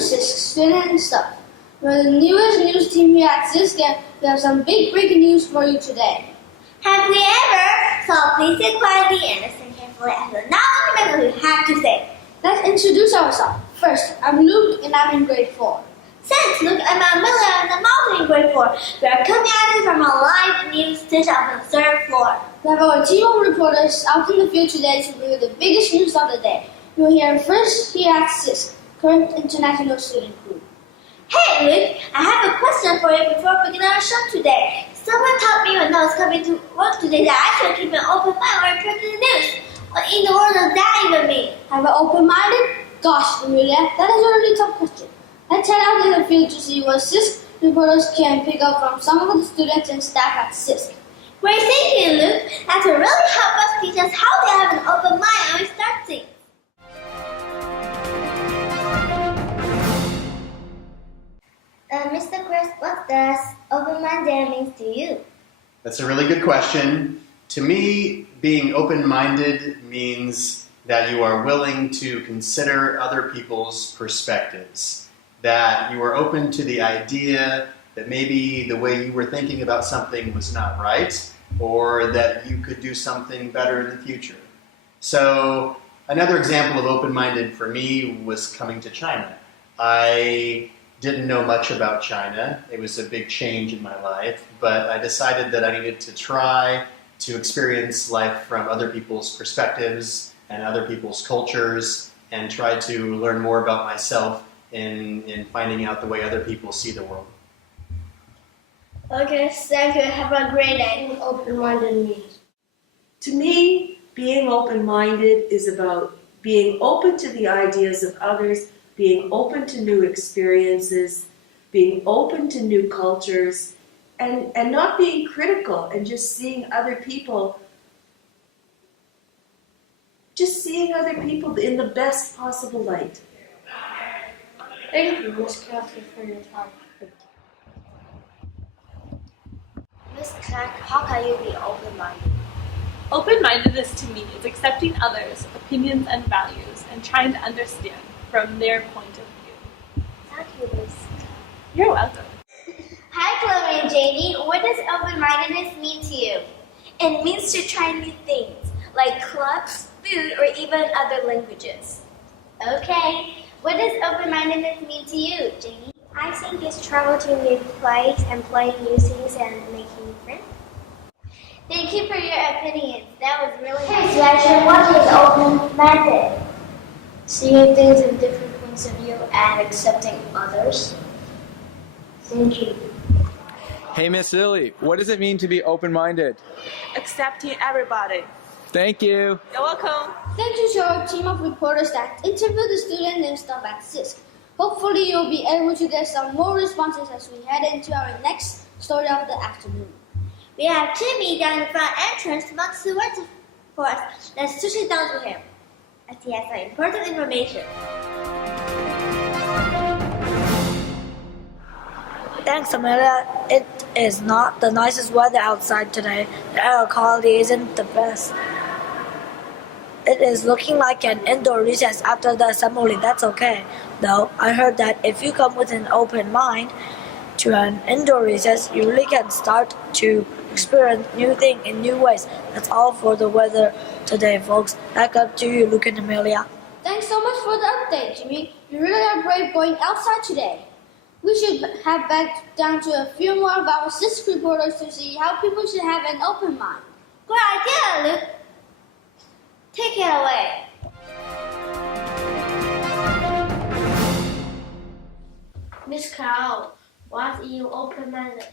CISC student and stuff. We're the newest news team here at CISC, and we have some big breaking news for you today. Have we ever? So please sit quietly and listen carefully as we'll not remember what we have to say. Let's introduce ourselves. First, I'm Luke and I'm in grade 4. Since Luke and Amelia and I'm also in grade 4, we are coming at you from a live news station on the 3rd floor. We have our team of reporters out in the field today to bring you the biggest news of the day. You'll hear first here at CISC, current international student group. Hey Luke, I have a question for you before we begin our show today. Someone told me when I was coming to work today that I should keep an open mind when reporting the news. What in the world does that even mean? Have an open-minded? Gosh, Amelia, that is a really tough question. Let's head out in the field to see what CISC reporters can pick up from some of the students and staff at CISC. Great thinking, Luke. That will really help us teach us how to have an open mind when we start things. Mr. Chris, what does open-minded mean to you? That's a really good question. To me, being open-minded means that you are willing to consider other people's perspectives, that you are open to the idea that maybe the way you were thinking about something was not right, or that you could do something better in the future. So another example of open-minded for me was coming to China. I didn't know much about China. It was a big change in my life, but I decided that I needed to try to experience life from other people's perspectives and other people's cultures and try to learn more about myself in finding out the way other people see the world. Okay, thank you. Have a great day. Open-minded means. To me, being open-minded is about being open to the ideas of others, being open to new experiences, being open to new cultures, and not being critical and just seeing other people in the best possible light. Thank you, Ms. Catherine, for your time. Ms. Clark, how can you be open-minded? Open-mindedness to me is accepting others' opinions and values and trying to understand from their point of view. Thank you, Ms. You're welcome. Hi, Chloe and JD. What does open-mindedness mean to you? It means to try new things, like clubs, food, or even other languages. Okay. What does open-mindedness mean to you, JD? I think it's travel to new places and playing new things and making friends. Thank you for your opinions. That was really nice. Hey, what is open-minded? Seeing things in different points of view and accepting others. Thank you. Hey, Miss Lily, what does it mean to be open-minded? Accepting everybody. Thank you. You're welcome. Thank you to our team of reporters that interviewed the students and staff at CISC. Hopefully you'll be able to get some more responses as we head into our next story of the afternoon. We have Timmy down in the front entrance who wants to wait for us. Let's switch it down to him, as he has some important information. Thanks, Amelia. It is not the nicest weather outside today. The air quality isn't the best. It is looking like an indoor recess after the assembly. That's okay. Though, I heard that if you come with an open mind to an indoor recess, you really can start to experience new things in new ways. That's all for the weather today, folks. Back up to you, Luke and Amelia. Thanks so much for the update, Jimmy. You really are brave going outside today. We should head back down to a few more of our CISC reporters to see how people should have an open mind. Good idea, Luke. Take it away. Miss Carol, what is you open-minded?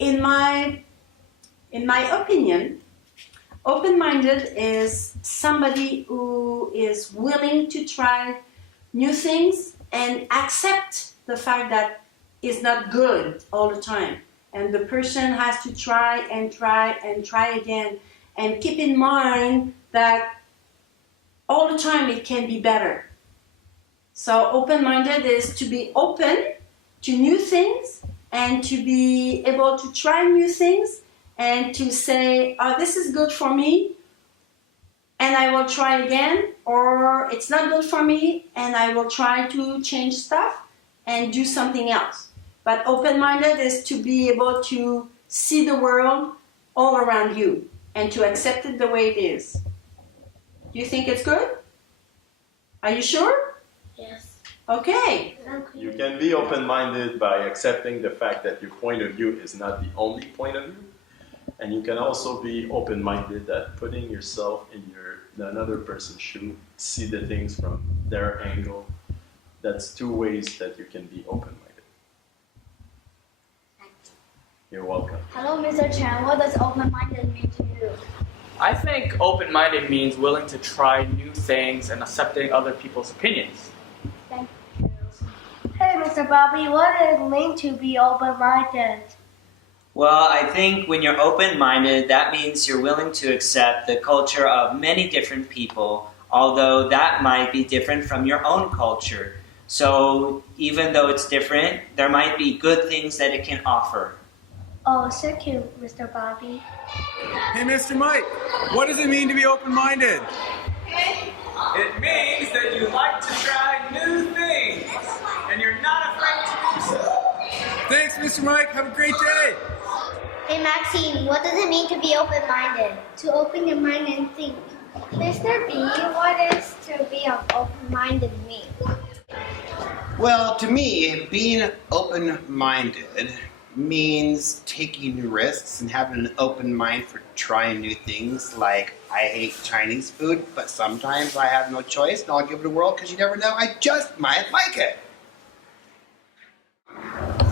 In my opinion, open-minded is somebody who is willing to try new things and accept the fact that it's not good all the time. And the person has to try and try and try again. And keep in mind that all the time it can be better. So open-minded is to be open to new things and to be able to try new things and to say, oh, this is good for me, and I will try again, or it's not good for me and I will try to change stuff and do something else. But open-minded is to be able to see the world all around you and to accept it the way it is. Do you think it's good? Are you sure? Yes. Okay. You can be open-minded by accepting the fact that your point of view is not the only point of view. And you can also be open-minded at putting yourself in another person's shoe, see the things from their angle. That's two ways that you can be open-minded. You're welcome. Hello, Mr. Chen. What does open-minded mean to you? I think open-minded means willing to try new things and accepting other people's opinions. Thank you. Hey, Mr. Bobby, what does it mean to be open-minded? Well, I think when you're open-minded, that means you're willing to accept the culture of many different people, although that might be different from your own culture. So even though it's different, there might be good things that it can offer. Oh, thank you, Mr. Bobby. Hey, Mr. Mike, what does it mean to be open-minded? It means that you like to try new things and you're not afraid to do so. Thanks, Mr. Mike. Have a great day. Hey Maxine, what does it mean to be open-minded? To open your mind and think. Mr. B, what does to be open-minded mean? Well, to me, being open-minded means taking new risks and having an open mind for trying new things. Like, I hate Chinese food, but sometimes I have no choice and I'll give it a whirl because you never know, I just might like it.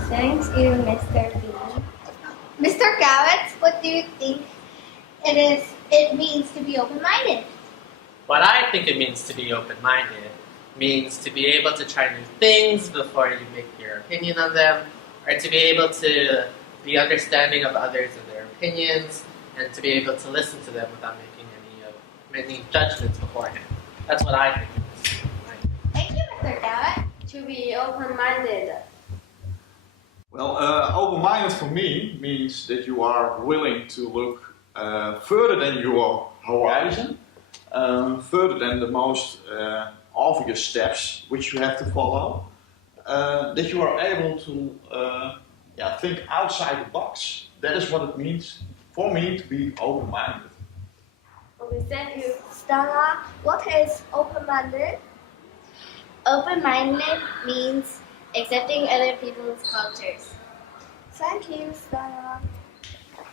Thank you, Mr. B. Mr. Garrett, what do you think it means to be open-minded? What I think it means to be open-minded means to be able to try new things before you make your opinion on them, or to be able to be understanding of others and their opinions, and to be able to listen to them without making any judgments beforehand. That's what I think it is. Thank you, Mr. Garrett. To be open-minded. Well, open-minded for me means that you are willing to look further than your horizon, further than the most obvious steps which you have to follow, that you are able to think outside the box. That is what it means for me to be open-minded. Okay, thank you. Stella, what is open-minded? Open-minded means accepting other people's cultures. Thank you, Stella.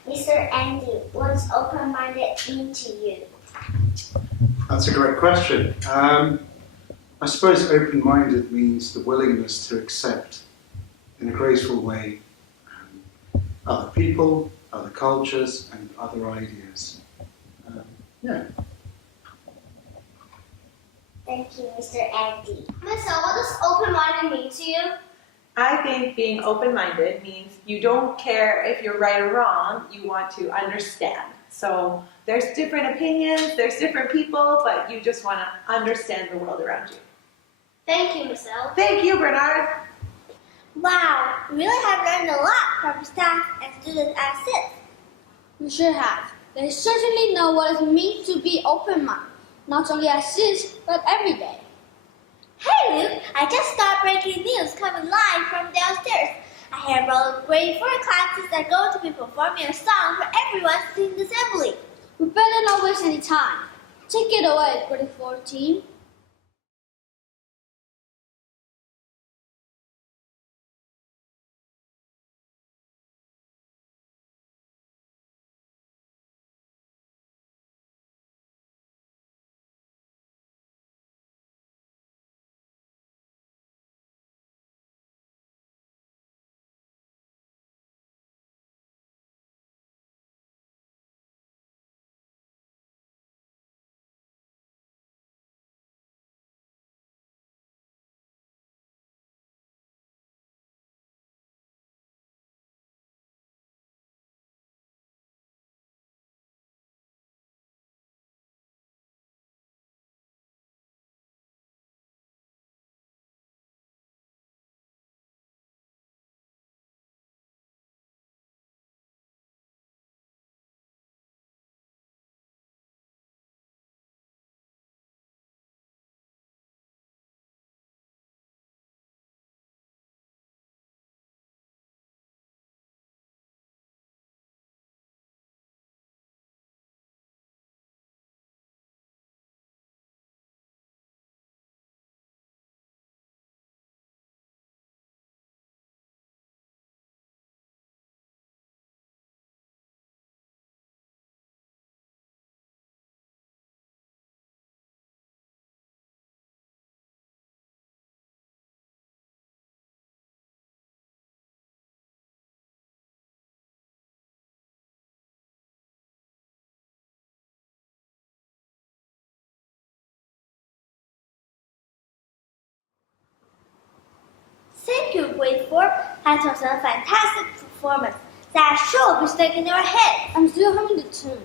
Mr. Andy, what does open-minded mean to you? That's a great question. I suppose open-minded means the willingness to accept in a graceful way other people, other cultures, and other ideas. Thank you, Mr. Andy. Marcel, what does open-minded mean to you? I think being open-minded means you don't care if you're right or wrong, you want to understand. So there's different opinions, there's different people, but you just want to understand the world around you. Thank you, Marcel. Thank you, Bernard. Wow, we really have learned a lot from staff and students at SIS. We sure have. They certainly know what it means to be open-minded, not only at SIS, but every day. Hey Luke, I just got breaking news coming live from downstairs. I hear about grade 4 classes are going to be performing a song for everyone's student assembly. We better not waste any time. Take it away, grade 4 team. Thank you, grade 4. That was a fantastic performance. That sure will be stuck in your head. I'm still humming the tune.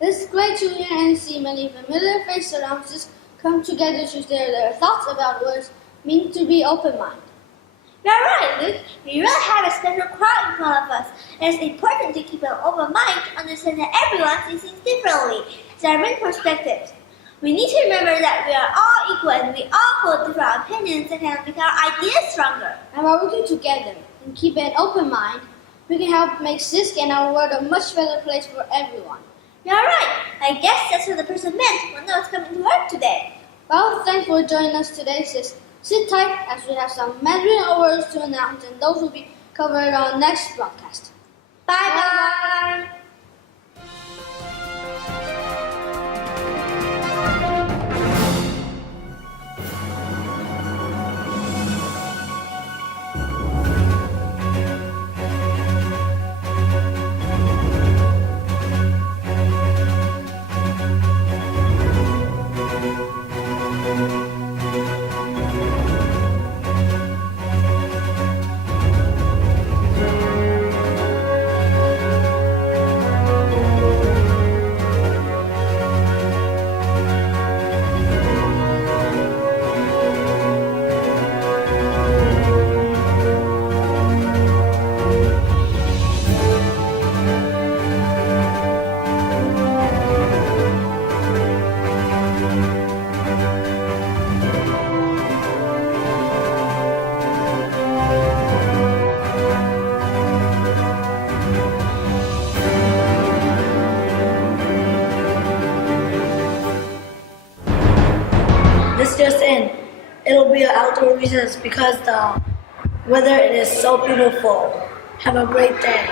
It's great to hear and see many familiar faces around us come together to share their thoughts about what it means to be open-minded. You're right, Luke. We really have a special crowd in front of us. It's important to keep an open mind to understand that everyone sees things differently. There are many perspectives. We need to remember that we are all equal and we all hold different opinions that can make our ideas stronger. And by working together and keeping an open mind, we can help make Sisk and our world a much better place for everyone. You're right. I guess that's what the person meant when I was coming to work today. Well, thanks for joining us today, Sisk. Sit tight as we have some Mandarin words to announce, and those will be covered on next broadcast. Bye-bye. This just in. It'll be an outdoor recess because the weather is so beautiful. Have a great day.